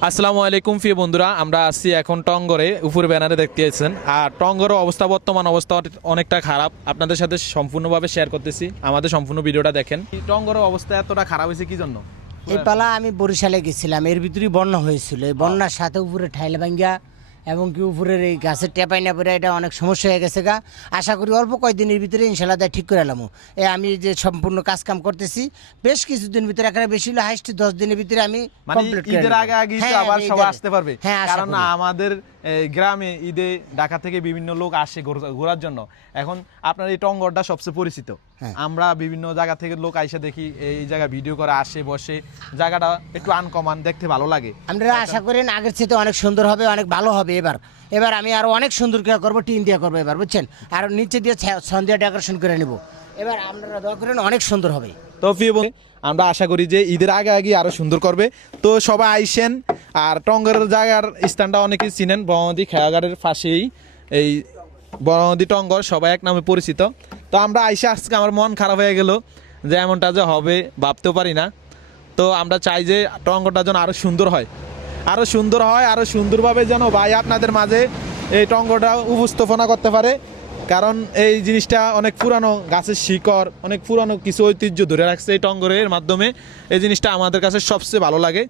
আসসালামু আলাইকুম প্রিয় বন্ধুরা, আমরা আছি এখন টঙ্গরে। উপরে ব্যানারে দেখতে পাচ্ছেন। আর টঙ্গরের অবস্থা, বর্তমান অবস্থা অনেকটা খারাপ। আপনাদের সাথে সম্পূর্ণভাবে শেয়ার করতেছি, আমাদের সম্পূর্ণ ভিডিওটা দেখেন। টঙ্গরের অবস্থা এতটা খারাপ হয়েছে কি জন্য? এই পালা আমি বরিশালে গেছিলাম, এর ভিতরেই বন্যা হয়েছিল। এই বন্যার সাথে উপরে ঠাইল ভাঙ্গা এবং কি উপরের এই গাছের টেপাই না পড়ে এটা অনেক সমস্যা হয়ে গেছে গা। আশা করি অল্প কয়েকদিনের ভিতরে ইনশাল্লাহ তাই ঠিক করে এলাম। আমি যে সম্পূর্ণ কাজ কাম করতেছি, বেশ কিছুদিন ভিতরে একেবারে বেশি হলে হাইস্ট 10 দিনের ভিতরে আমি মানে কমপ্লিট করে ঈদের নেব। আগে আগে হ্যাঁ, আবার আমি সবাই ঈদের- আসতে পারবে। হ্যাঁ, আশা কারণ করি। আমাদের গ্রামে ঈদে ঢাকা থেকে বিভিন্ন লোক আসে ঘোরার জন্য। এখন আপনার এই টঙ্গরটা সবচেয়ে পরিচিত। হ্যাঁ। আমরা বিভিন্ন জায়গা থেকে লোক আইসা দেখি, এই জায়গা ভিডিও করে আসে বসে। জায়গাটা একটু আনকমন, দেখতে ভালো লাগে। আপনারা আশা করেন আগের চেয়ে অনেক সুন্দর হবে, অনেক ভালো হবে। এবার আমি আরো অনেক সুন্দর করে করবো, টিন দিয়ে করবো এবার, বুঝছেন। আর নিচে দিয়ে সন্ধ্যা ডেকোরেশন করে নেব। এবার আপনারা দয়া করেন, অনেক সুন্দর হবে। তো প্রিয় বন্ধু, আমরা আশা করি যে ঈদের আগে আগে আরো সুন্দর করবে। তো সবাই আইসেন। আর টঙ্গরের জায়গার স্থানটা অনেকেই চিনেন, বড়নদী খেয়াঘাটের পাশেই এই বড়নদী টঙ্গর, সবাই এক নামে পরিচিত। তো আমরা আইসে আজকে আমার মন খারাপ হয়ে গেল যে এমনটা যে হবে ভাবতেও পারি না। তো আমরা চাই যে টঙ্গরটা যেন আরো সুন্দর হয়, আরো সুন্দর হয়, আরো সুন্দরভাবে যেন ভাই আপনাদের মাঝে এই টঙ্গরটা উপস্থাপনা করতে পারে। কারণ এই জিনিসটা অনেক পুরানো, গাছের শিকড়, অনেক পুরানো কিছু ঐতিহ্য ধরে রাখছে এই টঙ্গরের মাধ্যমে। এই জিনিসটা আমাদের কাছে সবচেয়ে ভালো লাগে।